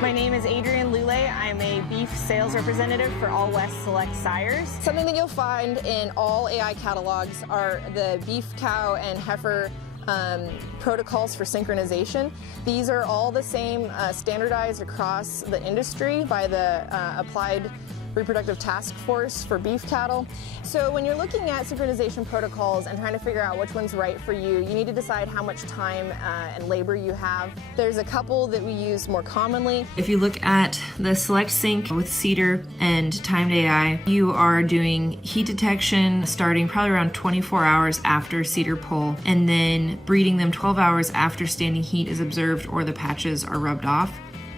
My name is Adrienne Lulay. I'm a beef sales representative for All West Select Sires. Something that you'll find in all AI catalogs are the beef, cow, and heifer protocols for synchronization. These are all the same, standardized across the industry by the Applied Reproductive Task Force for beef cattle. So when you're looking at synchronization protocols and trying to figure out which one's right for you, you need to decide how much time and labor you have. There's a couple that we use more commonly. If you look at the Select Sync with Cedar and Timed AI, you are doing heat detection starting probably around 24 hours after Cedar pull, and then breeding them 12 hours after standing heat is observed or the patches are rubbed off.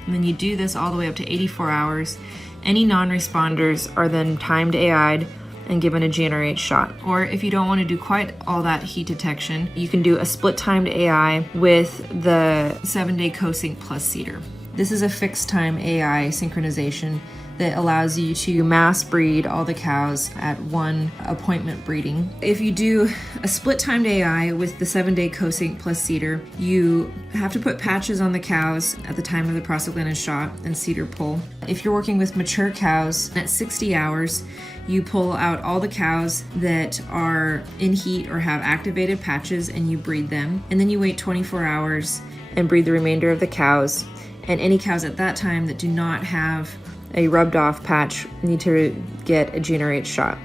And then you do this all the way up to 84 hours. Any non-responders are then timed AI'd and given a GnRH shot. Or if you don't want to do quite all that heat detection, you can do a split timed AI with the 7-day co-sync plus Cedar. This is a fixed time AI synchronization that allows you to mass breed all the cows at one appointment breeding. If you do a split timed AI with the 7-day co-sync plus Cedar, you have to put patches on the cows at the time of the prostaglandin shot and Cedar pull. If you're working with mature cows, at 60 hours, you pull out all the cows that are in heat or have activated patches and you breed them. And then you wait 24 hours and breed the remainder of the cows. And any cows at that time that do not have a rubbed off patch need to get a GnRH shot.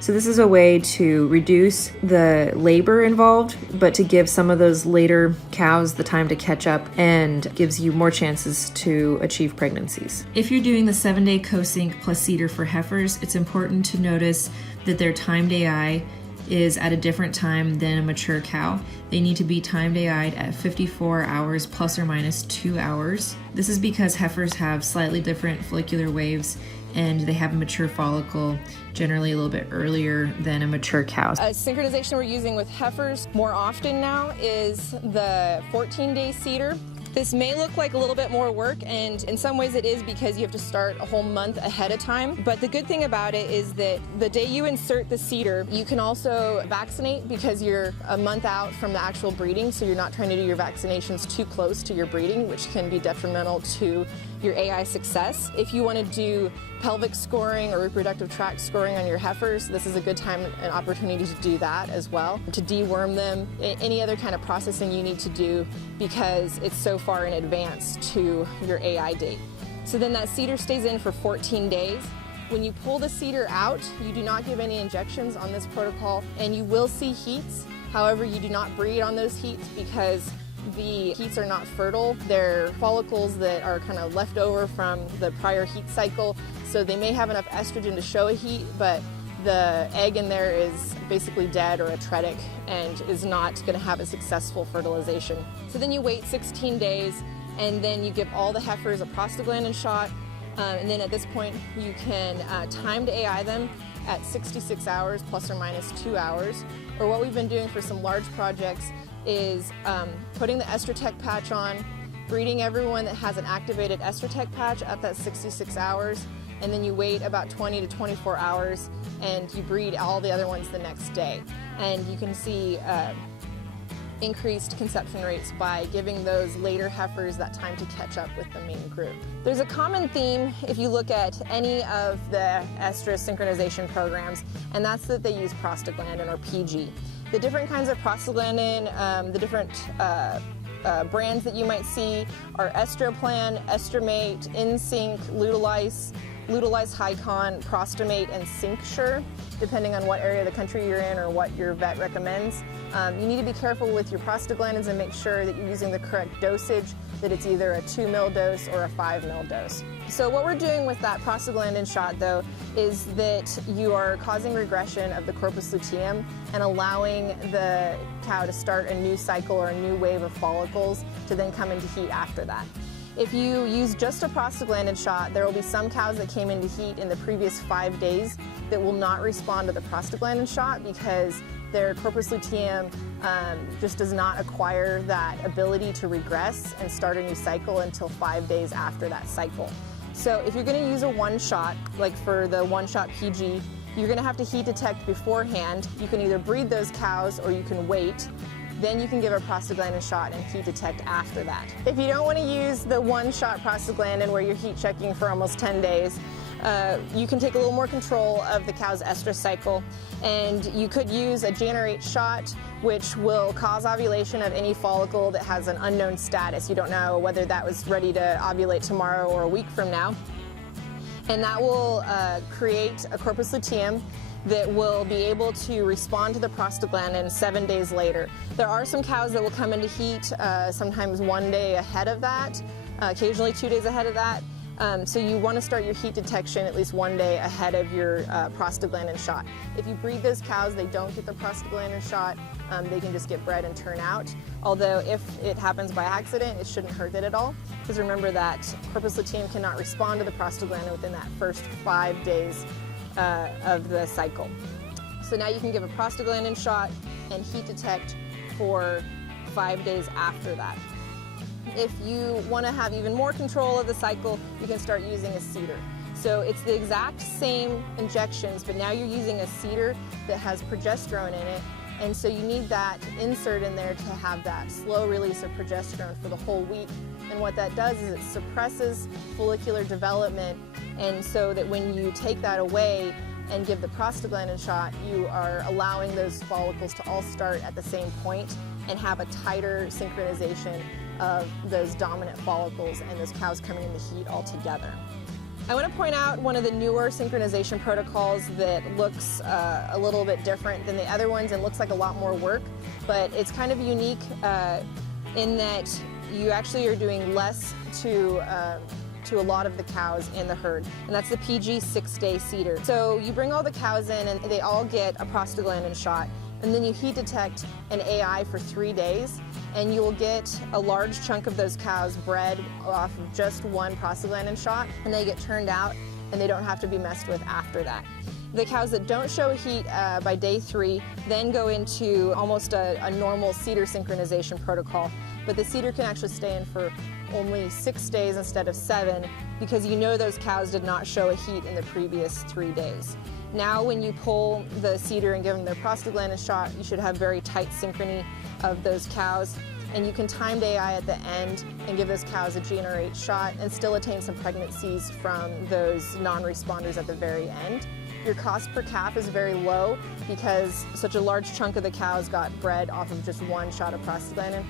So this is a way to reduce the labor involved, but to give some of those later cows the time to catch up and gives you more chances to achieve pregnancies. If you're doing the 7-day co-sync plus Cedar for heifers, it's important to notice that their timed AI is at a different time than a mature cow. They need to be timed AI'd at 54 hours plus or minus 2 hours. This is because heifers have slightly different follicular waves and they have a mature follicle generally a little bit earlier than a mature cow. A synchronization we're using with heifers more often now is the 14-day Cedar. This may look like a little bit more work, and in some ways it is because you have to start a whole month ahead of time. But the good thing about it is that the day you insert the Cedar, you can also vaccinate because you're a month out from the actual breeding, so you're not trying to do your vaccinations too close to your breeding, which can be detrimental to your AI success. If you want to do pelvic scoring or reproductive tract scoring on your heifers, this is a good time and opportunity to do that as well, to deworm them, any other kind of processing you need to do because it's so far in advance to your AI date. So then that Cedar stays in for 14 days. When you pull the Cedar out, you do not give any injections on this protocol, and you will see heats. However, you do not breed on those heats because the heats are not fertile. They're follicles that are kind of left over from the prior heat cycle, so they may have enough estrogen to show a heat, but the egg in there is basically dead or atretic and is not going to have a successful fertilization. So then you wait 16 days and then you give all the heifers a prostaglandin shot, and then at this point you can timed AI them at 66 hours plus or minus 2 hours. Or what we've been doing for some large projects is putting the Estrotec patch on, breeding everyone that has an activated Estrotec patch at that 66 hours, and then you wait about 20 to 24 hours and you breed all the other ones the next day. And you can see increased conception rates by giving those later heifers that time to catch up with the main group. There's a common theme if you look at any of the estrus synchronization programs, and that's that they use prostaglandin or PG. The different kinds of prostaglandin, the different brands that you might see are Estroplan, Estromate, InSync, Lutalize, Hycon, Prostamate, and Syncsure, depending on what area of the country you're in or what your vet recommends. You need to be careful with your prostaglandins and make sure that you're using the correct dosage, that it's either a 2 ml dose or a 5 ml dose. So what we're doing with that prostaglandin shot, though, is that you are causing regression of the corpus luteum and allowing the cow to start a new cycle or a new wave of follicles to then come into heat after that. If you use just a prostaglandin shot, there will be some cows that came into heat in the previous 5 days that will not respond to the prostaglandin shot because their corpus luteum just does not acquire that ability to regress and start a new cycle until 5 days after that cycle. So if you're going to use a one-shot, like for the one-shot PG, you're going to have to heat detect beforehand. You can either breed those cows or you can wait. then you can give a prostaglandin shot and heat detect after that. If you don't want to use the one-shot prostaglandin where you're heat checking for almost 10 days, you can take a little more control of the cow's estrus cycle, and you could use a generate shot, which will cause ovulation of any follicle that has an unknown status. You don't know whether that was ready to ovulate tomorrow or a week from now. And that will create a corpus luteum that will be able to respond to the prostaglandin 7 days later. There are some cows that will come into heat sometimes 1 day ahead of that, occasionally 2 days ahead of that. So you want to start your heat detection at least 1 day ahead of your prostaglandin shot. If you breed those cows, they don't get the prostaglandin shot, they can just get bred and turn out. Although if it happens by accident, it shouldn't hurt it at all. Because remember that corpus luteum cannot respond to the prostaglandin within that first 5 days of the cycle. So now you can give a prostaglandin shot and heat detect for 5 days after that. If you want to have even more control of the cycle, you can start using a cedar. So it's the exact same injections, but now you're using a cedar that has progesterone in it, and so you need that insert in there to have that slow release of progesterone for the whole week. And what that does is it suppresses follicular development, and so that when you take that away and give the prostaglandin shot, you are allowing those follicles to all start at the same point and have a tighter synchronization of those dominant follicles and those cows coming into heat all together. I want to point out one of the newer synchronization protocols that looks a little bit different than the other ones and looks like a lot more work, but it's kind of unique in that you actually are doing less to a lot of the cows in the herd, and that's the PG 6-day cedar. So you bring all the cows in and they all get a prostaglandin shot, and then you heat detect an AI for 3 days, and you will get a large chunk of those cows bred off of just one prostaglandin shot, and they get turned out and they don't have to be messed with after that. The cows that don't show heat by day 3 then go into almost a normal cedar synchronization protocol, but the cedar can actually stay in for only 6 days instead of 7 because you know those cows did not show a heat in the previous 3 days. Now when you pull the cedar and give them their prostaglandin shot, you should have very tight synchrony of those cows, and you can timed AI at the end and give those cows a generate shot and still attain some pregnancies from those non-responders at the very end. Your cost per calf is very low because such a large chunk of the cows got bred off of just one shot of prostaglandin.